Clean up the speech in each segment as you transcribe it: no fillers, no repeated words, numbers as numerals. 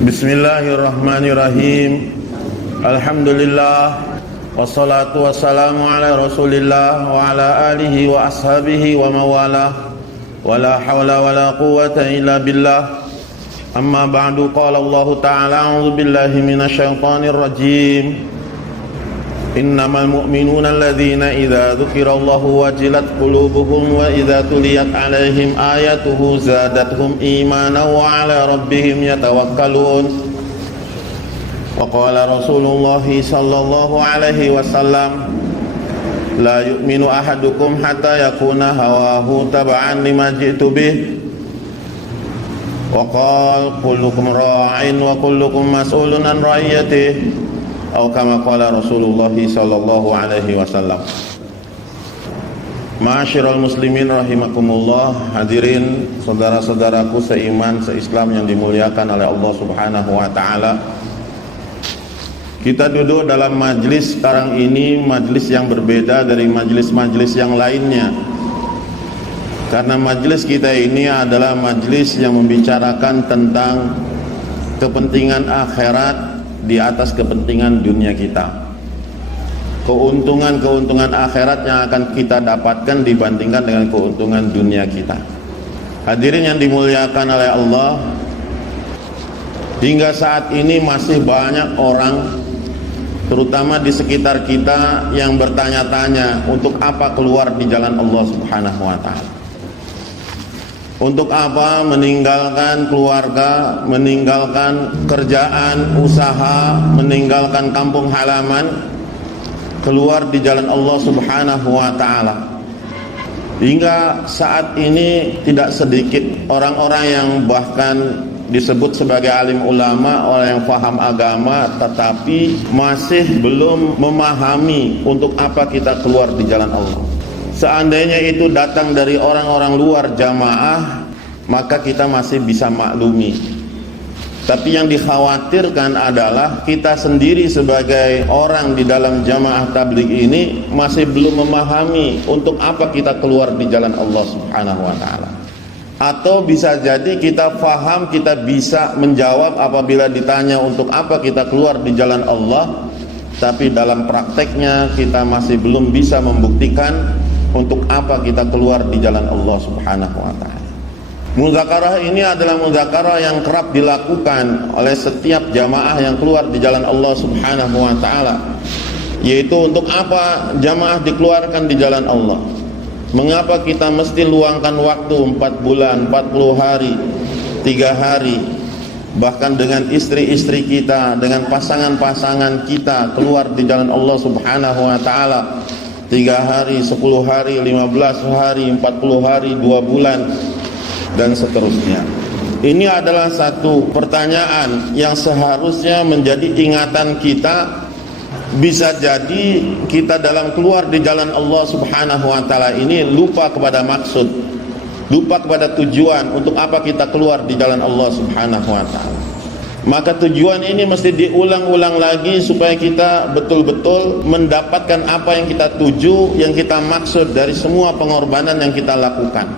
Bismillahirrahmanirrahim. Alhamdulillah, wassalatu wassalamu ala Rasulillah wa ala alihi wa ashabihi wa mawalah. Wala hawla wala quwwata illa billah. Amma ba'du, qala Allah ta'ala, a'udzu billahi minasyaitonir rajim. Innamal mu'minuna alladzina idza dzukirallahu wajilat qulubuhum wa idza tuliyat 'alaihim ayatuhu zadatuhum imanan wa 'ala rabbihim yatawakkalun. Wa qala Rasulullah sallallahu alaihi wasallam, la yu'minu ahadukum hatta yakuna hawahu tab'an lima ji'tu bih. Wa qala kullukum ra'in wa kullukum mas'ulun an ra'iyatihi. Atau kama qala Rasulullah sallallahu alaihi wasallam. Ma'asyiral muslimin rahimakumullah, hadirin saudara-saudaraku seiman seislam yang dimuliakan oleh Allah Subhanahu wa taala. Kita duduk dalam majlis sekarang ini, majlis yang berbeda dari majlis-majlis yang lainnya. Karena majlis kita ini adalah majlis yang membicarakan tentang kepentingan akhirat di atas kepentingan dunia kita. Keuntungan-keuntungan akhirat yang akan kita dapatkan dibandingkan dengan keuntungan dunia kita. Hadirin yang dimuliakan oleh Allah, hingga saat ini masih banyak orang, terutama di sekitar kita, yang bertanya-tanya untuk apa keluar di jalan Allah Subhanahu wa ta'ala. Untuk apa meninggalkan keluarga, meninggalkan kerjaan, usaha, meninggalkan kampung halaman, keluar di jalan Allah Subhanahu wa ta'ala. Hingga saat ini tidak sedikit orang-orang yang bahkan disebut sebagai alim ulama, orang yang faham agama, tetapi masih belum memahami untuk apa kita keluar di jalan Allah. Seandainya itu datang dari orang-orang luar jamaah, maka kita masih bisa maklumi. Tapi yang dikhawatirkan adalah kita sendiri sebagai orang di dalam jamaah tabligh ini masih belum memahami untuk apa kita keluar di jalan Allah Subhanahu wa ta'ala. Atau bisa jadi kita faham, kita bisa menjawab apabila ditanya untuk apa kita keluar di jalan Allah, tapi dalam prakteknya kita masih belum bisa membuktikan untuk apa kita keluar di jalan Allah Subhanahu wa ta'ala. Muzakarah ini adalah muzakarah yang kerap dilakukan oleh setiap jamaah yang keluar di jalan Allah Subhanahu wa ta'ala, yaitu untuk apa jamaah dikeluarkan di jalan Allah. Mengapa kita mesti luangkan waktu 4 bulan, 40 hari, 3 hari, bahkan dengan istri-istri kita, dengan pasangan-pasangan kita keluar di jalan Allah Subhanahu wa ta'ala 3 hari, 10 hari, 15 hari, 40 hari, 2 bulan, dan seterusnya. Ini adalah satu pertanyaan yang seharusnya menjadi ingatan kita. Bisa jadi kita dalam keluar di jalan Allah Subhanahu wa ta'ala ini lupa kepada maksud, lupa kepada tujuan untuk apa kita keluar di jalan Allah Subhanahu wa ta'ala. Maka tujuan ini mesti diulang-ulang lagi supaya kita betul-betul mendapatkan apa yang kita tuju, yang kita maksud dari semua pengorbanan yang kita lakukan.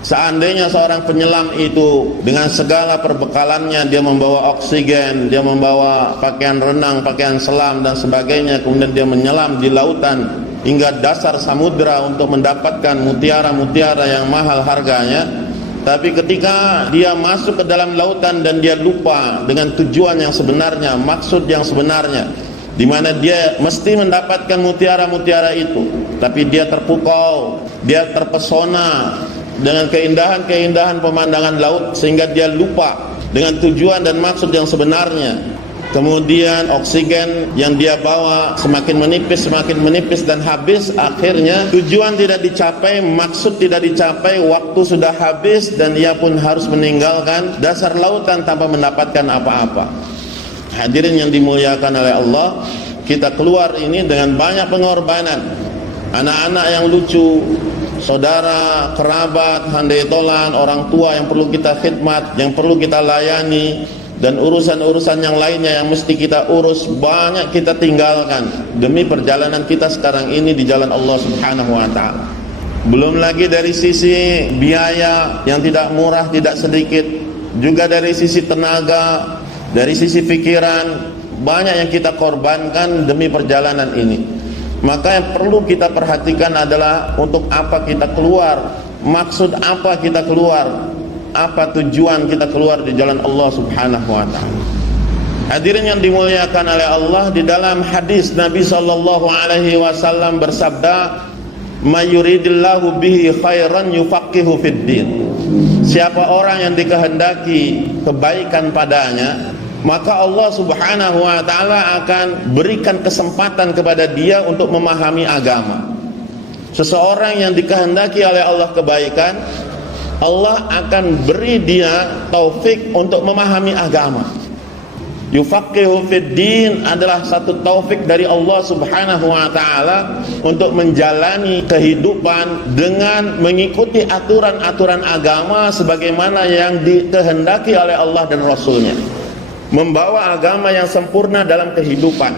Seandainya seorang penyelam itu dengan segala perbekalannya, dia membawa oksigen, dia membawa pakaian renang, pakaian selam dan sebagainya, kemudian dia menyelam di lautan hingga dasar samudra untuk mendapatkan mutiara-mutiara yang mahal harganya. Tapi ketika dia masuk ke dalam lautan dan dia lupa dengan tujuan yang sebenarnya, maksud yang sebenarnya, di mana dia mesti mendapatkan mutiara-mutiara itu, tapi dia terpukau, dia terpesona dengan keindahan-keindahan pemandangan laut sehingga dia lupa dengan tujuan dan maksud yang sebenarnya. Kemudian oksigen yang dia bawa semakin menipis dan habis. Akhirnya tujuan tidak dicapai, maksud tidak dicapai, waktu sudah habis dan ia pun harus meninggalkan dasar lautan tanpa mendapatkan apa-apa. Hadirin yang dimuliakan oleh Allah, kita keluar ini dengan banyak pengorbanan. Anak-anak yang lucu, saudara, kerabat, handai tolan, orang tua yang perlu kita khidmat, yang perlu kita layani, dan urusan-urusan yang lainnya yang mesti kita urus, banyak kita tinggalkan demi perjalanan kita sekarang ini di jalan Allah Subhanahu wa ta'ala. Belum lagi dari sisi biaya yang tidak murah, tidak sedikit, juga dari sisi tenaga, Dari sisi pikiran, banyak yang kita korbankan demi perjalanan ini. Maka yang perlu kita perhatikan adalah untuk apa kita keluar, maksud apa kita keluar, apa tujuan kita keluar di jalan Allah Subhanahu wa ta'ala. Hadirin yang dimuliakan oleh Allah, di dalam hadis Nabi sallallahu alaihi wasallam bersabda, "May yuridillahu bihi khairan yufaqihu fid din." Siapa orang yang dikehendaki kebaikan padanya, maka Allah Subhanahu wa ta'ala akan berikan kesempatan kepada dia untuk memahami agama. Seseorang yang dikehendaki oleh Allah kebaikan, Allah akan beri dia taufik untuk memahami agama. Yufaqihu fid din adalah satu taufik dari Allah Subhanahu wa ta'ala untuk menjalani kehidupan dengan mengikuti aturan-aturan agama sebagaimana yang dikehendaki oleh Allah dan Rasulnya, membawa agama yang sempurna dalam kehidupan.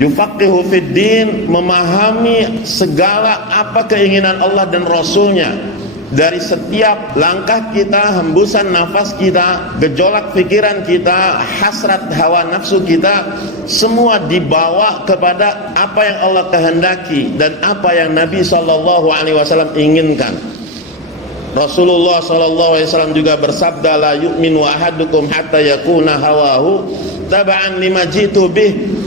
Yufaqihu fid din, memahami segala apa keinginan Allah dan Rasulnya. Dari setiap langkah kita, hembusan nafas kita, gejolak pikiran kita, hasrat hawa nafsu kita, semua dibawa kepada apa yang Allah kehendaki dan apa yang Nabi SAW inginkan. Rasulullah SAW juga bersabda, "La yu'minu ahadukum hatta yakuna hawahu taba'an lima jitu bih."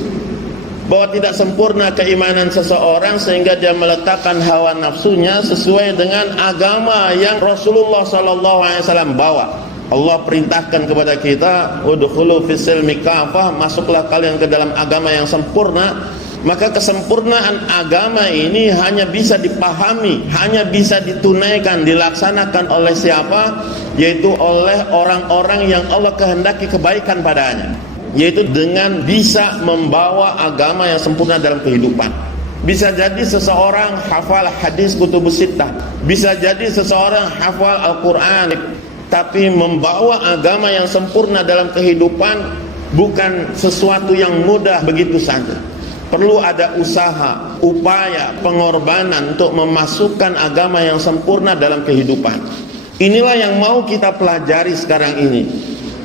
Bahwa tidak sempurna keimanan seseorang sehingga dia meletakkan hawa nafsunya sesuai dengan agama yang Rasulullah SAW bawa. Allah perintahkan kepada kita, "Udkhulu fis silmi kafah," masuklah kalian ke dalam agama yang sempurna. Maka kesempurnaan agama ini hanya bisa dipahami, hanya bisa ditunaikan, dilaksanakan oleh siapa? Yaitu oleh orang-orang yang Allah kehendaki kebaikan padanya, yaitu dengan bisa membawa agama yang sempurna dalam kehidupan. Bisa jadi seseorang hafal hadis kutubus sittah, bisa jadi seseorang hafal Al-Quran, tapi membawa agama yang sempurna dalam kehidupan bukan sesuatu yang mudah begitu saja. Perlu ada usaha, upaya, pengorbanan untuk memasukkan agama yang sempurna dalam kehidupan. Inilah yang mau kita pelajari sekarang ini.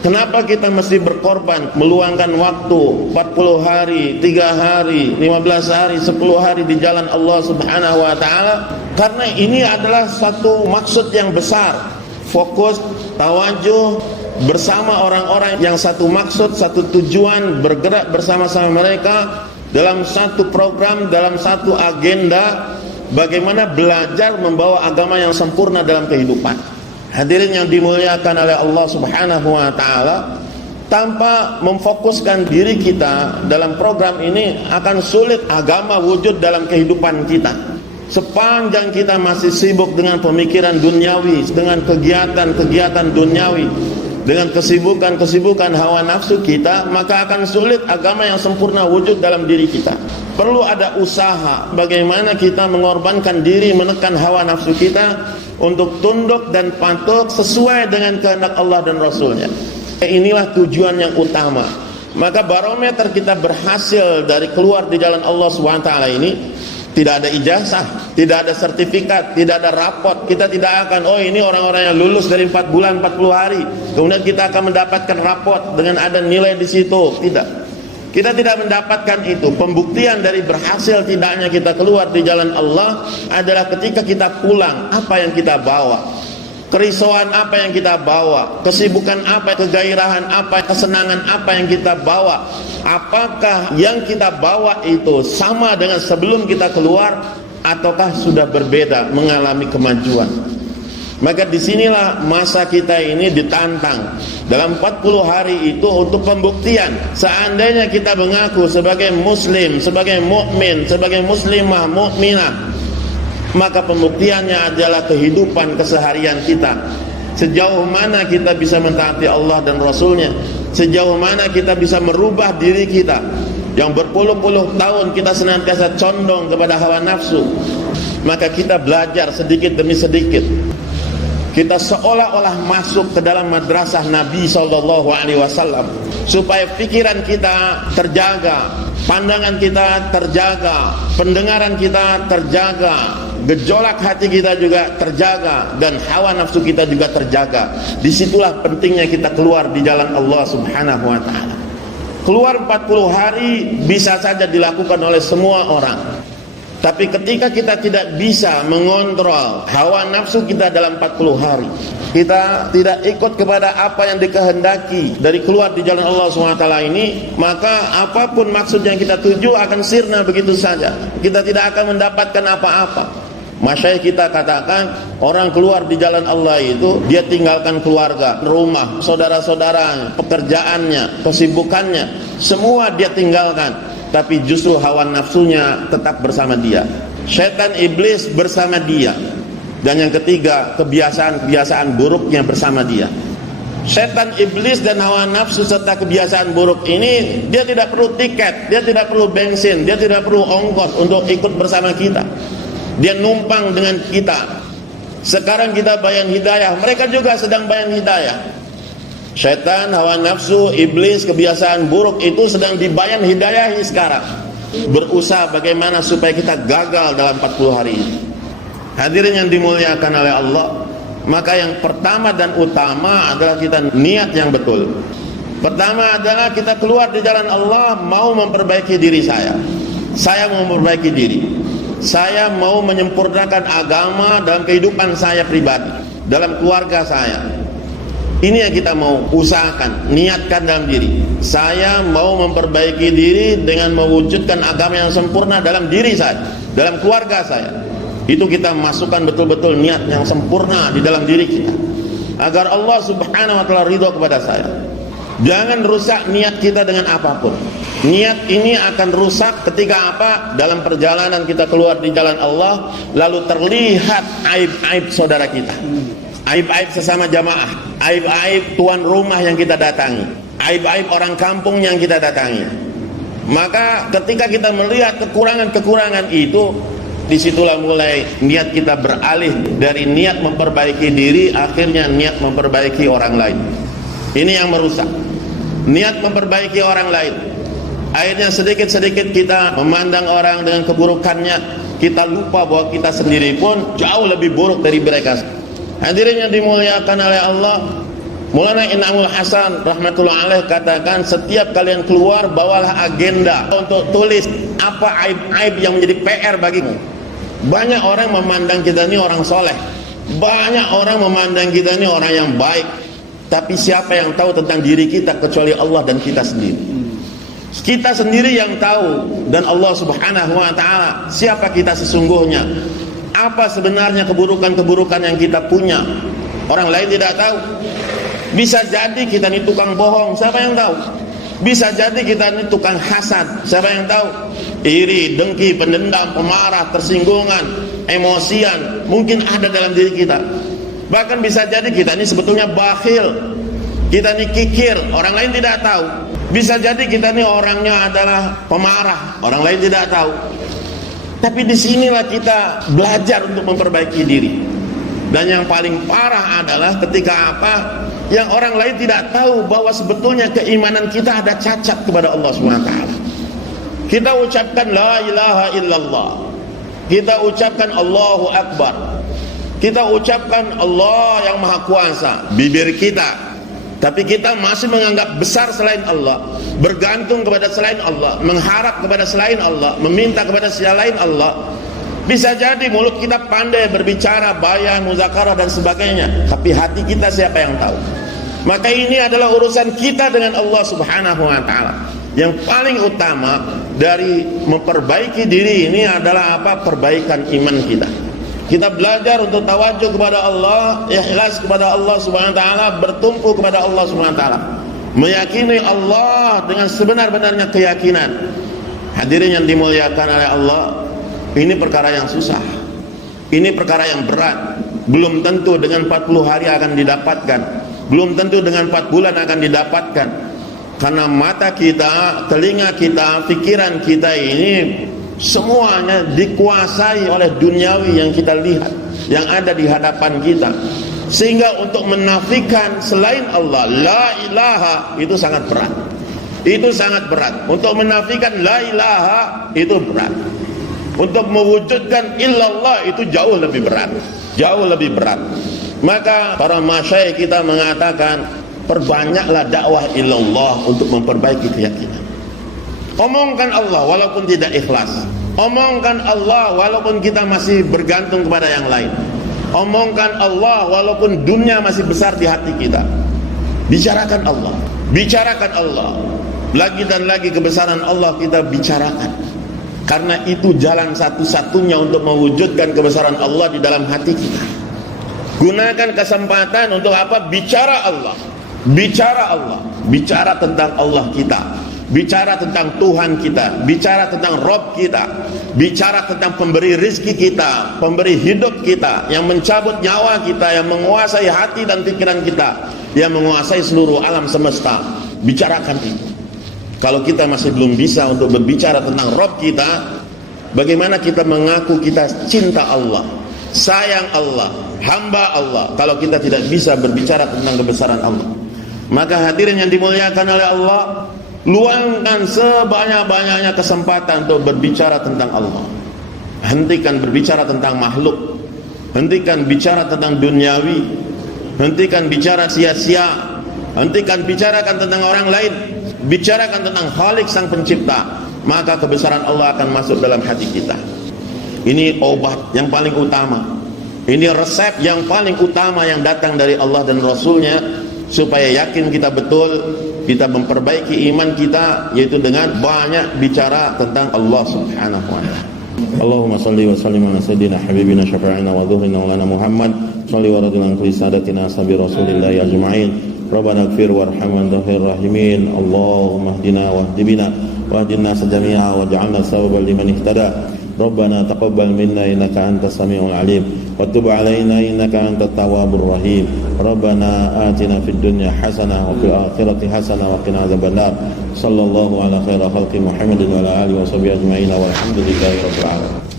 Kenapa kita mesti berkorban, meluangkan waktu 40 hari, 3 hari, 15 hari, 10 hari di jalan Allah Subhanahu wa ta'ala? Karena ini adalah satu maksud yang besar. Fokus, tawajuh bersama orang-orang yang satu maksud, satu tujuan, bergerak bersama-sama mereka dalam satu program, dalam satu agenda, bagaimana belajar membawa agama yang sempurna dalam kehidupan. Hadirin yang dimuliakan oleh Allah Subhanahu wa ta'ala, tanpa memfokuskan diri kita dalam program ini akan sulit agama wujud dalam kehidupan kita. Sepanjang kita masih sibuk dengan pemikiran duniawi, dengan kegiatan-kegiatan duniawi, dengan kesibukan-kesibukan hawa nafsu kita, maka akan sulit agama yang sempurna wujud dalam diri kita. Perlu ada usaha bagaimana kita mengorbankan diri, menekan hawa nafsu kita untuk tunduk dan patuh sesuai dengan kehendak Allah dan Rasulnya. Inilah tujuan yang utama. Maka barometer kita berhasil dari keluar di jalan Allah SWT ini, tidak ada ijazah, tidak ada sertifikat, tidak ada rapot. Kita tidak akan, oh ini orang-orang yang lulus dari 4 bulan 40 hari, kemudian kita akan mendapatkan rapot dengan ada nilai di situ. Tidak. Kita tidak mendapatkan itu. Pembuktian dari berhasil tidaknya kita keluar di jalan Allah adalah ketika kita pulang, apa yang kita bawa, kerisauan apa yang kita bawa, kesibukan apa, kegairahan apa, kesenangan apa yang kita bawa. Apakah yang kita bawa itu sama dengan sebelum kita keluar, ataukah sudah berbeda, mengalami kemajuan? Maka disinilah masa kita ini ditantang dalam 40 hari itu untuk pembuktian. Seandainya kita mengaku sebagai muslim, sebagai mukmin, sebagai muslimah, mukminah, maka pembuktiannya adalah kehidupan keseharian kita. Sejauh mana kita bisa mentaati Allah dan Rasulnya, sejauh mana kita bisa merubah diri kita yang berpuluh-puluh tahun kita senantiasa condong kepada hawa nafsu. Maka kita belajar sedikit demi sedikit. Kita seolah-olah masuk ke dalam madrasah Nabi SAW, supaya pikiran kita terjaga, pandangan kita terjaga, pendengaran kita terjaga, gejolak hati kita juga terjaga, dan hawa nafsu kita juga terjaga. Disitulah pentingnya kita keluar di jalan Allah Subhanahu wa ta'ala. Keluar 40 hari bisa saja dilakukan oleh semua orang, tapi ketika kita tidak bisa mengontrol hawa nafsu kita dalam 40 hari, kita tidak ikut kepada apa yang dikehendaki dari keluar di jalan Allah SWT ini, maka apapun maksud yang kita tuju akan sirna begitu saja. Kita tidak akan mendapatkan apa-apa. Masyayikh kita katakan, orang keluar di jalan Allah itu dia tinggalkan keluarga, rumah, saudara-saudaranya, pekerjaannya, kesibukannya, semua dia tinggalkan, tapi justru hawa nafsunya tetap bersama dia. Setan iblis bersama dia. Dan yang ketiga, kebiasaan-kebiasaan buruknya bersama dia. Setan iblis dan hawa nafsu serta kebiasaan buruk ini, dia tidak perlu tiket, dia tidak perlu bensin, dia tidak perlu ongkos untuk ikut bersama kita. Dia numpang dengan kita. Sekarang kita bayan hidayah, mereka juga sedang bayan hidayah. Setan, hawa nafsu, iblis, kebiasaan buruk itu sedang dibayan hidayahi sekarang. Berusaha bagaimana supaya kita gagal dalam 40 hari ini. Hadirin yang dimuliakan oleh Allah, maka yang pertama dan utama adalah kita niat yang betul. Pertama adalah kita keluar di jalan Allah, mau memperbaiki diri saya. Saya mau memperbaiki diri. Saya mau menyempurnakan agama dalam kehidupan saya pribadi, dalam keluarga saya. Ini yang kita mau usahakan, niatkan dalam diri. Saya mau memperbaiki diri dengan mewujudkan agama yang sempurna dalam diri saya, dalam keluarga saya. Itu kita masukkan betul-betul niat yang sempurna di dalam diri kita, agar Allah Subhanahu wa ta'ala ridho kepada saya. Jangan rusak niat kita dengan apapun. Niat ini akan rusak ketika apa? Dalam perjalanan kita keluar di jalan Allah, lalu terlihat aib-aib saudara kita, aib-aib sesama jamaah, aib-aib tuan rumah yang kita datangi, aib-aib orang kampung yang kita datangi. Maka ketika kita melihat kekurangan-kekurangan itu, disitulah mulai niat kita beralih dari niat memperbaiki diri, akhirnya niat memperbaiki orang lain. Ini yang merusak, niat memperbaiki orang lain. Akhirnya sedikit-sedikit kita memandang orang dengan keburukannya, kita lupa bahwa kita sendiri pun jauh lebih buruk dari mereka. Hadirin yang dimuliakan oleh Allah, Maulana Inamul Hasan rahmatullah alaih katakan, setiap kalian keluar bawalah agenda untuk tulis apa aib-aib yang menjadi PR bagimu. Banyak orang memandang kita ini orang soleh, banyak orang memandang kita ini orang yang baik, tapi siapa yang tahu tentang diri kita kecuali Allah dan kita sendiri. Kita sendiri yang tahu, dan Allah Subhanahu wa ta'ala siapa kita sesungguhnya, apa sebenarnya keburukan-keburukan yang kita punya. Orang lain tidak tahu. Bisa jadi kita ini tukang bohong, siapa yang tahu? Bisa jadi kita ini tukang hasad, siapa yang tahu? Iri, dengki, pendendam, pemarah, tersinggungan, emosian mungkin ada dalam diri kita. Bahkan bisa jadi kita ini sebetulnya bakhil, kita ini kikir, orang lain tidak tahu. Bisa jadi kita ini orangnya adalah pemarah, orang lain tidak tahu. Tapi disinilah kita belajar untuk memperbaiki diri. Dan yang paling parah adalah ketika apa? Yang orang lain tidak tahu bahwa sebetulnya keimanan kita ada cacat kepada Allah SWT. Kita ucapkan la ilaha illallah, kita ucapkan Allahu Akbar, kita ucapkan Allah yang Maha Kuasa, bibir kita, tapi kita masih menganggap besar selain Allah, bergantung kepada selain Allah, mengharap kepada selain Allah, meminta kepada selain Allah. Bisa jadi mulut kita pandai berbicara, bayan, muzakarah dan sebagainya, tapi hati kita siapa yang tahu? Maka ini adalah urusan kita dengan Allah Subhanahu wa ta'ala. Yang paling utama dari memperbaiki diri ini adalah apa? Perbaikan iman kita. Kita belajar untuk tawajuh kepada Allah, ikhlas kepada Allah Subhanahu wa ta'ala, bertumpu kepada Allah Subhanahu wa ta'ala, meyakini Allah dengan sebenar-benarnya keyakinan. Hadirin yang dimuliakan oleh Allah, ini perkara yang susah, ini perkara yang berat. Belum tentu dengan 40 hari akan didapatkan, belum tentu dengan 4 bulan akan didapatkan. Karena mata kita, telinga kita, pikiran kita ini semuanya dikuasai oleh duniawi yang kita lihat, yang ada di hadapan kita. Sehingga untuk menafikan selain Allah, la ilaha, itu sangat berat. Itu sangat berat. Untuk menafikan la ilaha itu berat. untuk mewujudkan illallah itu jauh lebih berat, jauh lebih berat. Maka para masyayikh kita mengatakan, perbanyaklah dakwah ilallah untuk memperbaiki keyakinan. Omongkan Allah walaupun tidak ikhlas, omongkan Allah walaupun kita masih bergantung kepada yang lain, omongkan Allah walaupun dunia masih besar di hati kita. Bicarakan Allah, bicarakan Allah. Lagi dan lagi kebesaran Allah kita bicarakan, karena itu jalan satu-satunya untuk mewujudkan kebesaran Allah di dalam hati kita. Gunakan kesempatan untuk apa? Bicara Allah, bicara Allah, bicara tentang Allah kita, bicara tentang Tuhan kita, bicara tentang Rob kita, bicara tentang pemberi rizki kita, pemberi hidup kita, yang mencabut nyawa kita, yang menguasai hati dan pikiran kita, yang menguasai seluruh alam semesta. Bicarakan itu. Kalau kita masih belum bisa untuk berbicara tentang Rob kita, bagaimana kita mengaku kita cinta Allah, sayang Allah, hamba Allah, kalau kita tidak bisa berbicara tentang kebesaran Allah? Maka hadirin yang dimuliakan oleh Allah, luangkan sebanyak-banyaknya kesempatan untuk berbicara tentang Allah. Hentikan berbicara tentang makhluk, hentikan bicara tentang duniawi, hentikan bicara sia-sia, hentikan bicarakan tentang orang lain, bicarakan tentang Khalik sang pencipta. Maka kebesaran Allah akan masuk dalam hati kita. Ini obat yang paling utama, ini resep yang paling utama yang datang dari Allah dan Rasulnya, supaya yakin kita betul kita memperbaiki iman kita, yaitu dengan banyak bicara tentang Allah subhanahu wa ta'ala. Allahumma salli wa sallim ala sayyidina habibina syafi'ina wa dhuhrina maulana Muhammad salli wa radhiyallahu anhu sadatina ashabi rasulillahi ajma'in. Rabbana ighfir warham wa antal rahimin. Allahumma hdina wahdi bina wahdina jami'a waj'alna sawaban liman ihtada. Rabbana taqabbal minna innaka antas samiul alim wa tub alaina innaka antat tawwabur rahim. Rabbana atina fid dunya hasanah wa fil akhirati hasanah wa qina adzabannar. Sallallahu ala khairi khalqi Muhammadin wa ala alihi wa sahbihi ajma'in walhamdulillahi rabbil alamin.